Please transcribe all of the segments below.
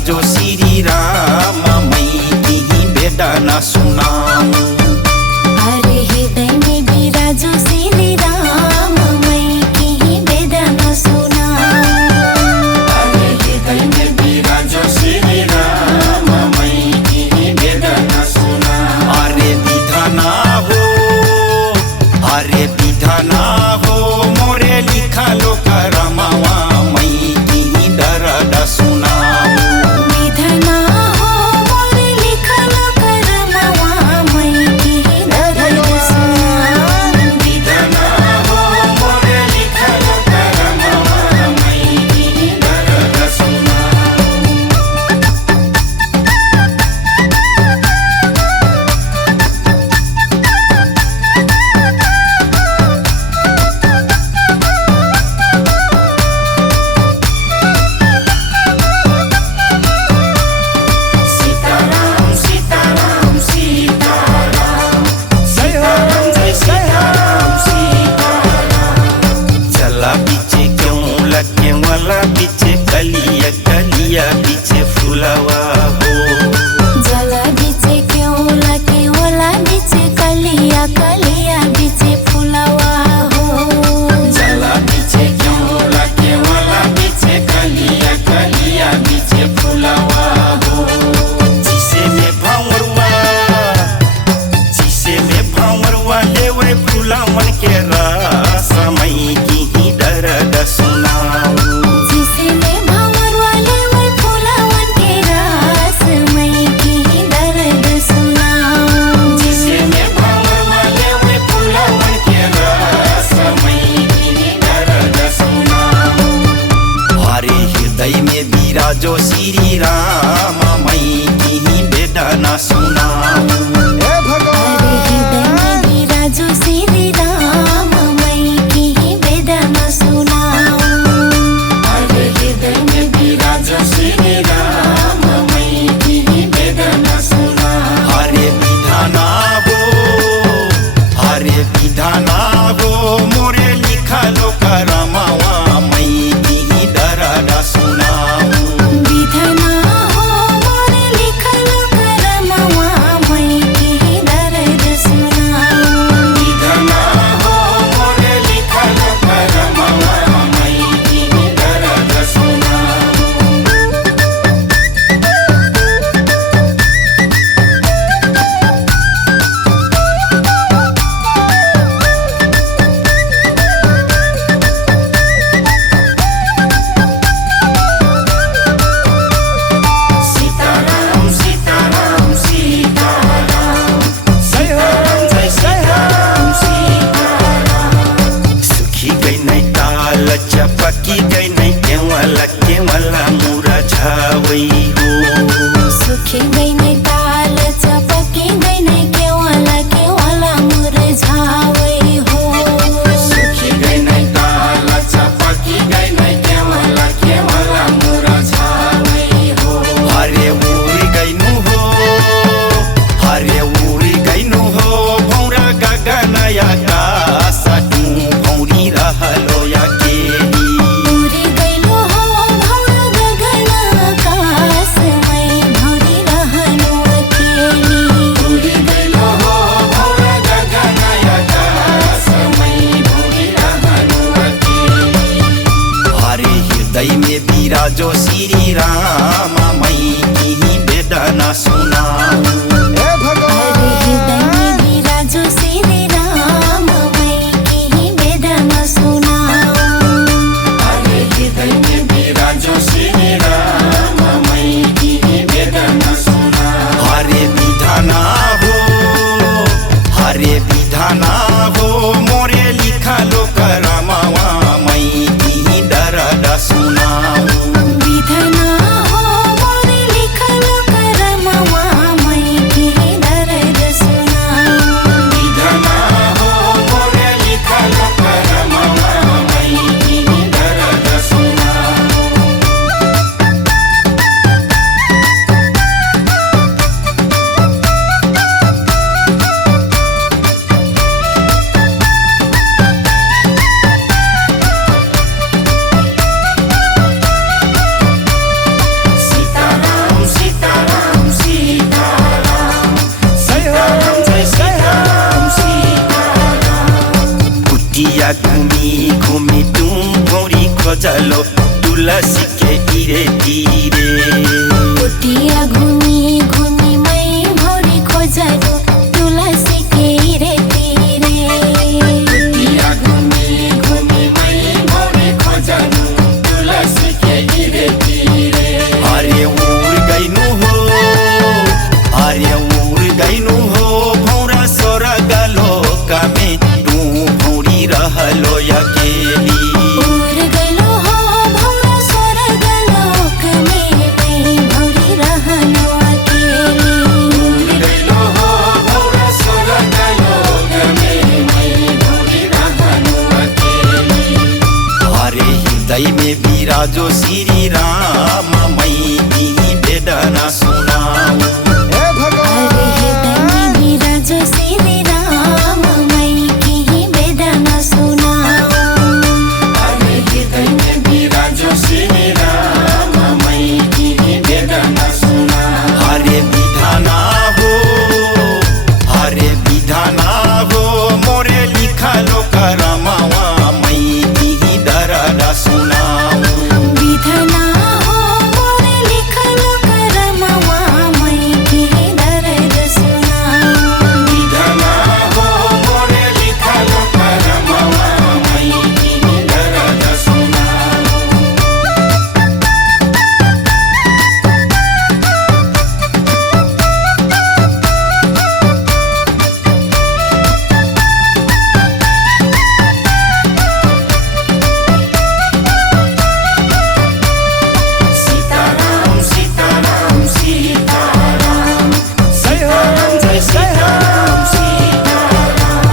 बिराजो श्री राम मैं की बेटा न सुनाऊं। अरे हृदय में बिराजो श्री राम मैं की बेटा न सुनाऊं। अरे हृदय में बिराजो श्री राम मैं की बेटा न सुनाऊं। अरे विधाना हो, अरे विधाना हो मोरे लिखा लो करमावा मैं की दर्द सुनाऊं। विधाना हो मोरे लिखा लो करमावा मैं की दर्द सुनाऊं। विधाना हो मोरे लिखा लो करमावा मैं की दर्द सुनाऊं। सीताराम सीताराम सीताराम, सीताराम जय सीताराम सीताराम। चला पीछे क्यों लगे वाला पीछे कलिया कलिया पीछे फुलावा हो। जला बीचे क्यों लगे वाला बीचे कलिया कलिया बीचे फुलावा हो। चला पीछे क्यों लगे वाला पीछे कलिया कलिया पीछे फुलावा हो। जिसे में भावरवा, जिसे में भावरवा लेवे फुलावन के रास मैं की दर्द सुनाऊं। जिसे में भावर वाले वो फुलावन के रास मैं की दर्द सुनाऊं। जिसे में भावरवा लेवे फुलावन के रास मैं की दर्द सुनाऊं। हरे हृदय में बिराजो श्री राम मैं की बेटा न सुनाऊं। अरे हृदय में बिराजो श्री राम मैं की बेटा न सुनाऊं। अरे हृदय में बिराजो श्री राम मैं की बेटा न सुनाऊं। हरे विधाना हो, हरे विधाना हो मोरे लिखा लो करमावा मैं की दर्द सुनाऊं। विधाना हो मोरे लिखा लो करमावा मैं की दर्द सुनाऊं। विधाना हो मोरे लिखा लो करमावा मैं की दर्द सुनाऊं। सीताराम सीताराम सीताराम, सीताराम जय सीताराम सीताराम। सुखी गई नहीं ताल चपकी गई नहीं केवला केवला मुरझावई हो। सुखी गई नहीं ताल चपकी गई नहीं केवला मुरझावई हो। सुखी गई नहीं ताल चपकी गई नहीं केवला मुरझावई हो। हरे उड़ी गई नु हो, हरे उड़ी गई नु हो भौरा गगन आकाश तू भौरी रहलो या केली। उड़ी गइलो हो भौर गगन आकाश खोजलो तुलसी के गिरे गिरे कुटिया घूमी घूमी मैं भौरी खोजलो तुलसी के रे तीरे कुटिया घूमी घूमी मैं भौरी खोजलो तुलसी के गिरे गिरे अरे उड़ गइनु हो अरे उड़ गइनु हो भौरा स्वर्ग लोक में तू भौरी रहलो अकेली उड़ गइलो हो भौरा स्वर्ग लोक में मैं भौरी रहलो अकेली उड़ गइलो हो भौरा स्वर्ग लोक में मैं भौरी रहलो अकेली अरे हृदय में विराजो श्री राम मैं की वेदना सुनाऊं हरे हृदय में विराजो श्री राम मैं की वेदना सुनाऊं अरे हृदय में विराजो श्री राम मैं की वेदना सुनाऊं हरे विधाना हो हरे विधाना हो मोरे लिखलो करमावा मैं की दर्द सुनाऊं विधना हो मोरे लिखलो करमवा मैं की दर्द सुनाऊं विधाना हो मोरे लिखलो करमावा मैं की दर्द सुनाऊं सीताराम सीताराम सीताराम सीताराम जय सीताराम सीताराम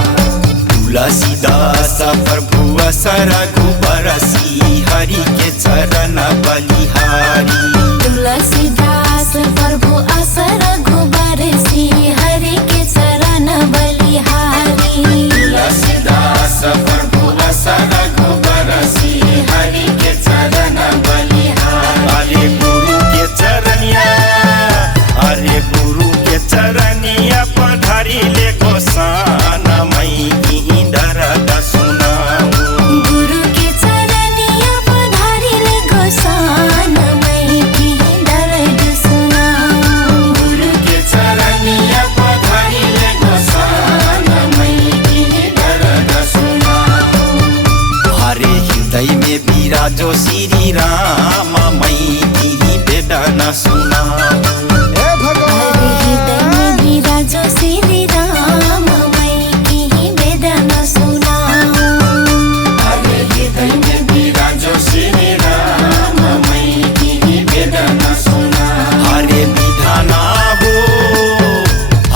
तुलसीदास प्रभु असर गुबरसी हरि के चरण बलिहारी तुलसीदास प्रभु असर गुबर सी हरि के चरण बलिहारी तुलसीदास प्रभु असर गुबरसी हरि के चरण बलिहारी अरे गुरु के चरनिया अरे गुरु के चरनिया पधारी ले गोसाना मैं की दर्द सुनाऊं गुरु के चरनिया पधारी ले गोसाना मैं की दर्द सुनाऊं गुरु के चरनिया पधारी ले गोसाना मैं की दर्द सुनाऊं हरे हृदय में विराजो श्री राम मैं की वेदना सुनाऊं हरे हृदय में विराजो श्री राम मैं की वेदना सुनाऊं हरे हृदय में विराजो श्री राम मैं की वेदना सुनाऊं हरे विधाना हो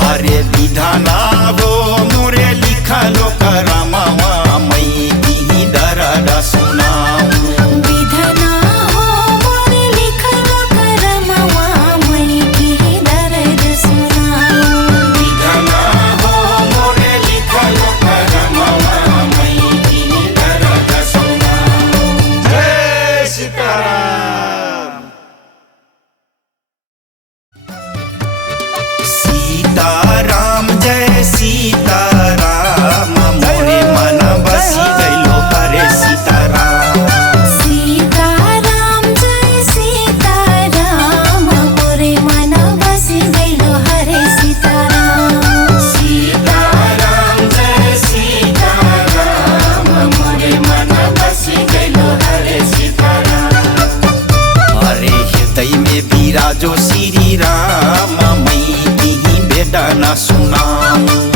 हरे विधाना हो मोरे लिखलो करमावा मैं की दर्द सुनाऊं विधना हो मोरे लिखलो करमवा मैं की दर्द सुनाऊं विधाना हो मोरे लिखलो करमावा मैं की दर्द सुनाऊं जय सीताराम सीताराम जय सीताराम मोरे मन बसी गइलो हरे सीताराम सीताराम जय सीताराम मोरे मन बसी गइलो हरे सीताराम सीताराम जय सीताराम मोरे मन बसी गइलो हरे सीताराम हरे हृदय में विराजो श्री राम मैं की वेदना सुनाऊं